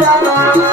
నా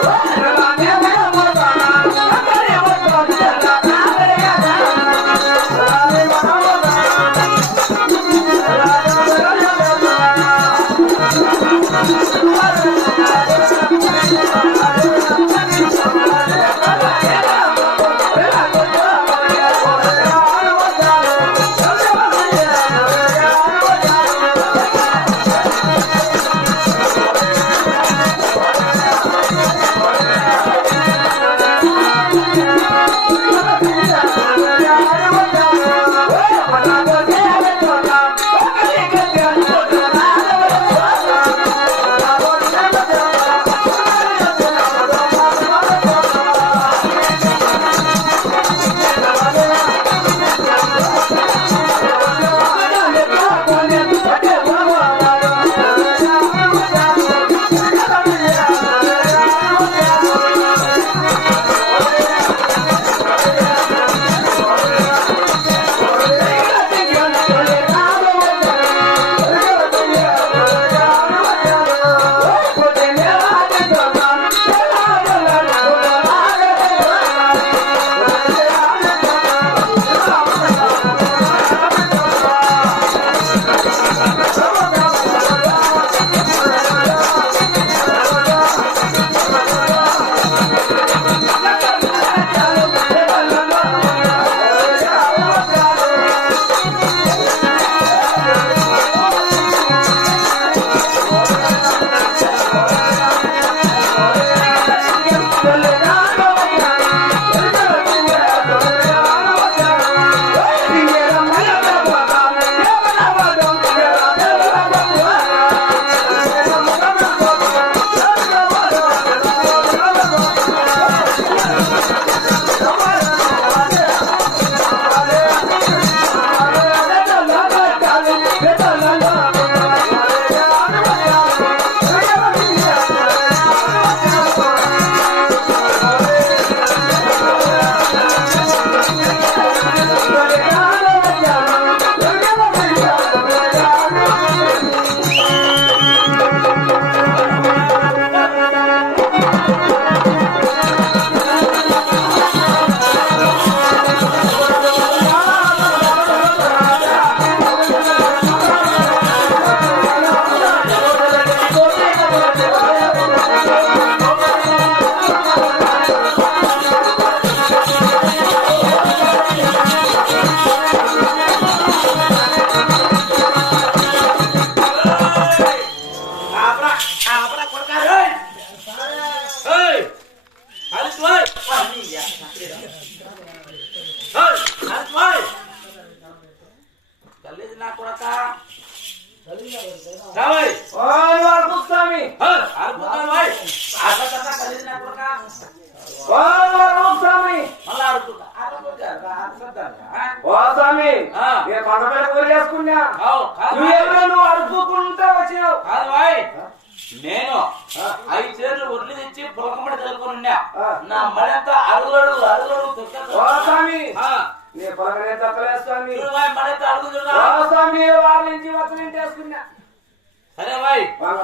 నేను చేసుకున్నా.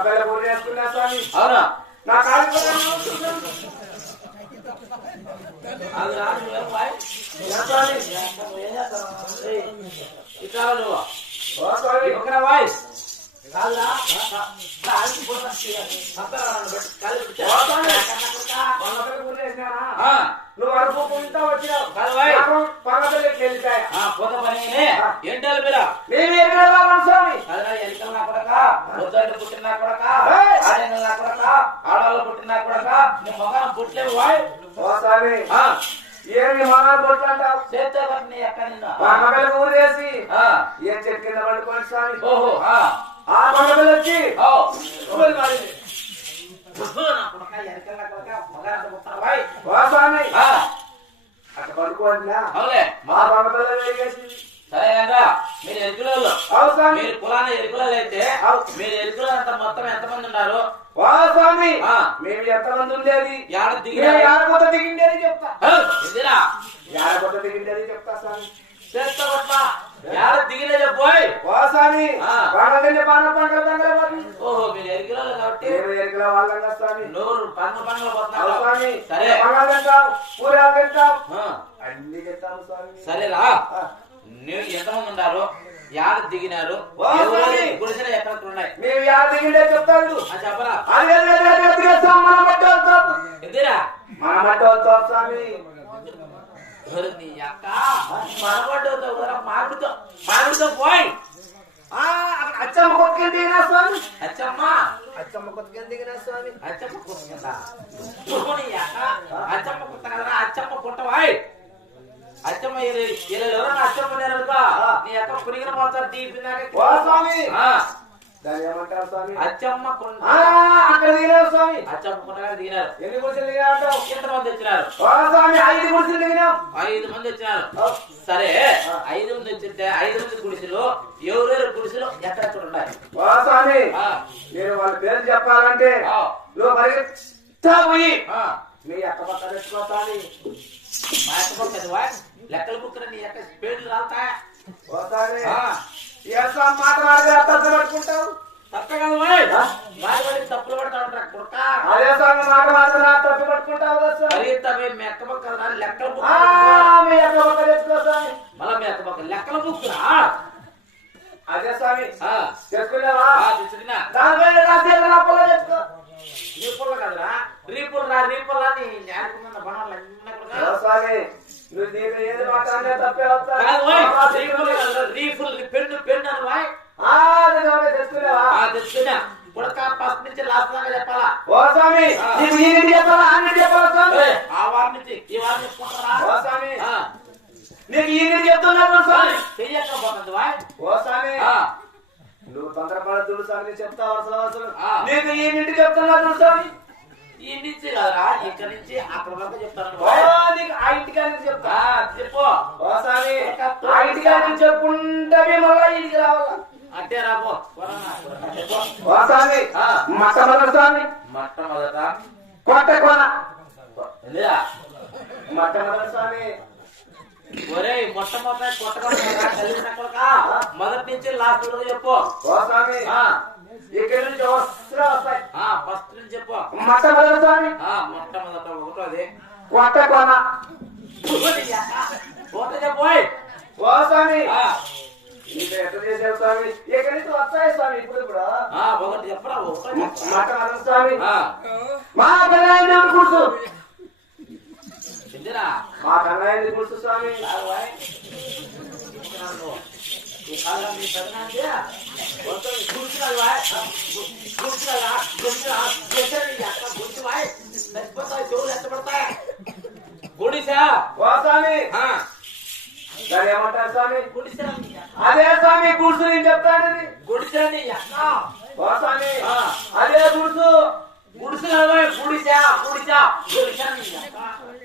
సరే చేసుకున్నా స్వామి. అవునా? నా నువ్వు నువ్వు పోతా సంతరాలను పెట్టి కాలు వద్దంటే పుట్టిన కొడక! ఆడేళ్ళు కొడక ఆడవాళ్ళు పుట్టిన నా కొడక నీ మొగాన పుట్టలేవు వాయ్ ఏమి మానాలు కొట్టాంటావు చేస్తే పట్టిన ఎక్క నిన్ను. కొండపల్లి కూర చేసి. ఆ, ఏం చెట్టు కింద పడుకోండి స్వామి ఓహో ఆ, కొండపల్లి వచ్చి. స్వామి అవులే మా కదా మీరు ఎరుకులలో మీరు కులాన ఎరుకులలో అయితే. మీరు ఎరుకులో అంత మొత్తం ఎంతమంది ఉన్నారు? స్వామి. ఆ. మేము ఎంతమంది ఉండేది? యాడ మేము దిగిన ఏడకొత్త దిగిండేది చెప్తా. ఎదిరా ఏడకొత్త దిగిండేది చెప్తా స్వామి. చేస్తా పట్ల యాడ దిగిన పోయ్ ఓ స్వామి. కొండపల్లి బాణ పంటల పోతుంది ఓహో మీరు ఎరిగిలో కాబట్టి మేము ఎరికల వాళ్ళంగా స్వామి. నోరు పంగ పంగలు అవు పోతున్నావు స్వామి. సరే. పంగలు తింటాం కూరలు తింటాం. ఆ, అన్ని తింటాము స్వామి. సరేరా. నేను ఎంతమంది ఉన్నారు? యాడ దిగినారు. గుడిసెలు ఎక్కడ ఉన్నాయి? మేము యాద దిగిండే చెప్తాడు. చెప్పరా? మన మట్టి వస్తాం ఎదురా మన మట్టి వస్తాం స్వామి. ఎవరు నీ అక్క? మనబడ్డవుతో కుదరా మామిడితో. మామిడితో పోయి. అచ్చమ్మ కొట్టుకెళ్ళి దిగినా స్వామి. అచ్చమ్మా. అచ్చమ్మ కొట్టుకెళ్ళి దిగినా స్వామి. అచ్చమ్మ అక్క. అచ్చమ్మ కుట్ట కదరా? అచ్చమ్మ కుట్టవాయ్ అచ్చమ్మ ఎవరైనా అచ్చమ్మ నేరనుకో నీ అక్క కురిగిన పోతారు ఓ స్వామి! అచ్చమ్మ కుండ. అక్కడ దిగినారు స్వామి. అచ్చమ్మ కుండగా దిగినారు. ఎన్ని గుడిసెలు అంటావు ఎంతమంది వచ్చినారు? స్వామి ఐదు గుడిసెలు దిగినాం. ఐదు మంది వచ్చినారు. సరే ఐదు మంది వచ్చింటే ఐదు మంది గుడిసెలు ఎవరెవరు గుడిసెలు ఎక్కడెక్కడ ఉన్నాయి? స్వామి నేను వాళ్ళ పేరు చెప్పాలంటే నువ్వు పరిగెత్తా పోయి. నీ అక్క పక్క తెచ్చుకో స్వామి. మా అది వా. లెక్కల బుక్ నీ యొక్క పేర్లు రాలుతాయా? ఓ స్వామి ఆ, ఏ స్వామి మాట మాట్లాడి అర్థం పట్టుకుంటావు తప్పే కదా వాయ్. మాట్లాడి తప్పులు పడతా ఉంటారు కుడక? అదే స్వామి మాట మాట్లాడి తప్పు పట్టుకుంటావు కదా స్వామి పరిగెత్తామే మీ అక్క బుక్ కదా లెక్కల బుక్ మీ అక్క పక్క మళ్ళా మీ అక్క లెక్కల బుక్ రా అదే స్వామి ఆ, తెచ్చుకున్నావా ఆ, తీసుకున్నా దానిపైన రాసి అప్పలో తెచ్చుకో రీపుల్ కదరా రీపుల్ రా రీపుల్ రా నీ జ్ఞానకున్న బణాలు అన్నీ కూడా ఓ స్వామి నువ్వు దీంట్లో ఏది మాట్లాడినా తప్పే వస్తా కాదు వాయ్. రీపుల్ కదరా, రీపుల్ పెన్ను పెన్ను అని వాయ్. ఆ, అది స్వామి తెచ్చుకున్నావా ఆ, తెచ్చుకున్నా పుడక ఫస్ట్ నుంచి లాస్ట్ దాకా చెప్పాలా ఓ స్వామి ఆ. నీకు ఈ నిండి చెప్పాలా ఆ నిండి చెప్పాలా స్వామి ఏయ్, ఆ వారం నుంచి ఈ వారం చెప్పుకుంటారా ఓ స్వామి ఆ, నీకు ఈ నిండి చెప్తున్నాను స్వామి చెయ్యక్క పోతుంది వాయ్. ఓ స్వామి! నువ్వు తొందరపడద్దు స్వామి చెప్తా వరుస వరుసలు ఆ. నీకు ఈ నిండి చెప్తున్నాను స్వామి. ఈ నుంచి కదరా ఇక్కడ నుంచి అక్కడ వరకు చెప్తాను. నీకు ఆ ఇంటికాడ నుంచి చెప్తా. చెప్పు. ఓ స్వామి ఆ ఇంటికాడ నుంచి చెప్పుకుంటే మళ్ళా ఇంటికి రావాలా? అంటే రాబో ఓ స్వామి. మొట్టమొదటి స్వామి. మొట్టమొదట కొట్ట కొన. మొట్టమొదటి స్వామి. ఒరేయ్ మొట్టమొదట కొట్టకుండా కొడక మొదటి నుంచి లాస్ట్ వరకు చెప్పు స్వామి. ఆ, ఇక్కడి నుంచి వస్త్రం వస్తాయి. ఆ, ఫస్ట్ నుంచి చెప్పు. మొట్టమొదటి స్వామి. ఆ, మొట్టమొదట ఒకటోది కొట్ట కొన. పోతే చెప్పు. ఓ స్వామి. స్వామి? నుంచి వస్తాయి స్వామి ఇప్పుడు కూడా. ఆ, ఒకటి చెప్పరా. మొట్టమొదటి స్వామి. ఆ, మా కన్నయ్య కూర్చు. మా కన్నయ్య కూర్చు స్వామి. కాదు ఓయ్. ఇక్కడ నువ్వు. ఈ కాలం నీ పెదనాంటి, మొత్తం కూర్చున్నాడు ఓయ్. గు- కూర్చున్నాడా? కూర్చున్నా? కూర్చోని ఈ అక్క కూర్చో ఓయ్. చచ్చిపోతాయి, చెవులు ఎత్తపడతాయి. గుడిసా ఓ స్వామి ఆ, దాన్ని ఏమంటారు స్వామి గుడిసా నీ అక్క. అదే స్వామి కూర్చు నేను చెప్తాను గుడిసా నీ అక్క. ఓ స్వామి ఆ. అదే కూర్చు గుడిసెలు ఓయ్, గుడిసా గుడిసా గుడిసా నీ అక్క.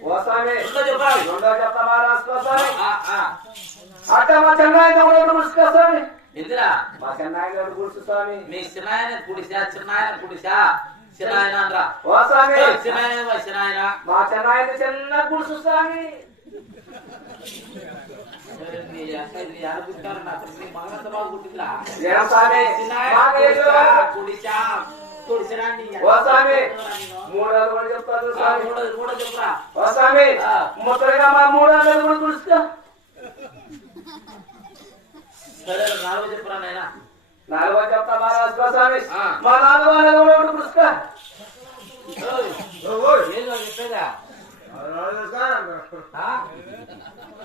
ఓ స్వామి రెండో చెప్పాలి రెండో చెప్తా మా రాసుకో స్వామి అట్ట మా చెన్నాయన ఒకటి కూర్చుకో స్వామి. ఎందురా మా చెన్నాయన ఒకటి కూర్చు స్వామి. మీ చిన్నాయన గుడిసా చిన్నాయన గుడిసా చిన్నాయన అనరా ఓ స్వామి? చిన్నాయన చిన్నాయన మా చెన్నాయన చిన్న స్వామి? అక్క గుడిసా? గుడిసా అక్క. స్వామి. నేను. మూడోది కూడా స్వామి. మూడోది కూడా సరే నాలుగో చెప్పురా నాయనా? నాలుగో చెప్తా మా రాసుకో స్వామి. మా నాలుగో కూడా కూర్చుకో ఓయ్, ఏందో చెప్పేదా?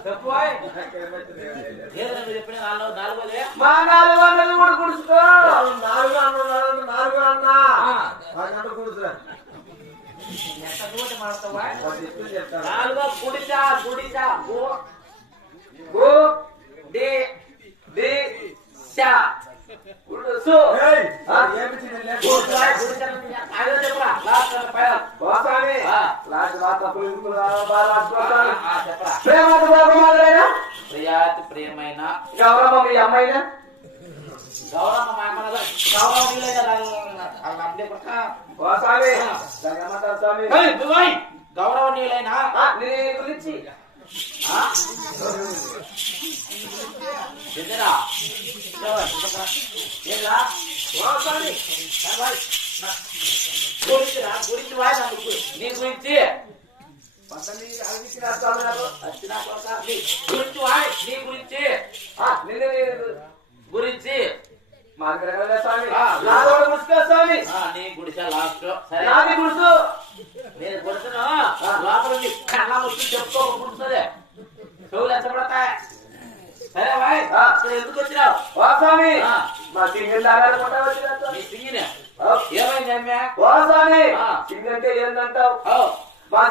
చెప్పు ఓయ్. ఏదో నువ్వు చెప్పిన నాలుగో మా నాలుగో కూడా ఎంత దూరం మాడతావా నాలుగో గుడిసా గుడిసా. గు గు. డి. ప్రియాతి ప్రియమైన గౌరమ్మ మీ అమ్మాయినా గౌరవ మామల గౌరవ అన్నీ పక్క ఓ గురించి వాయి నా ముగ్గురు నీ గురించి గురించి వాయి నీ గురించి గురించి. మా దగ్గర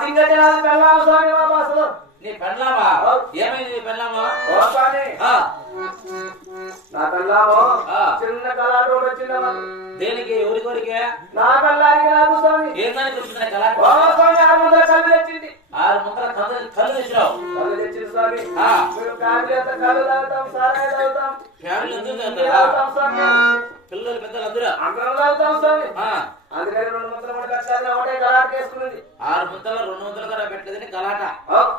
ਸਿੰਘਾਂ ਦੇ ਨਾਲ ਪਹਿਲਾਂ ਉਸ పులిహోర పెట్టలేదని గలాట.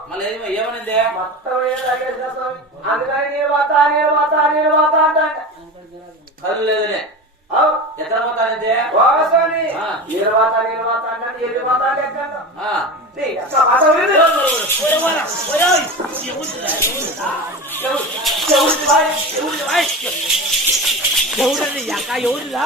మళ్ళీ ఏమనింది? కళ్ళు లేదనే. ఎక్కడ పోతానంటే ఎవరు ఎవరులా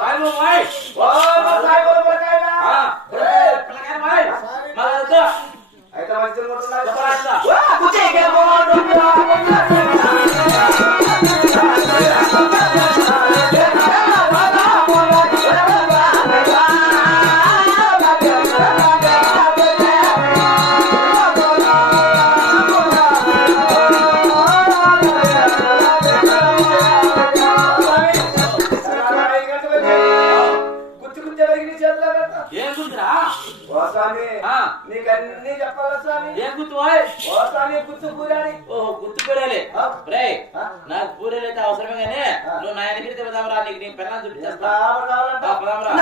సాయిబాబా సాయిబాబా ఏం గుర్తు స్వామి గుర్తు కూరాలి. ఓహో గుర్తు కూరాలి. రే నాకు కూరలు అయితే అవసరమే కానీ నువ్వు నా ఎనిమిది పెదామరా నీకు నేను పెళ్ళని చూపించేస్తా పెదామరా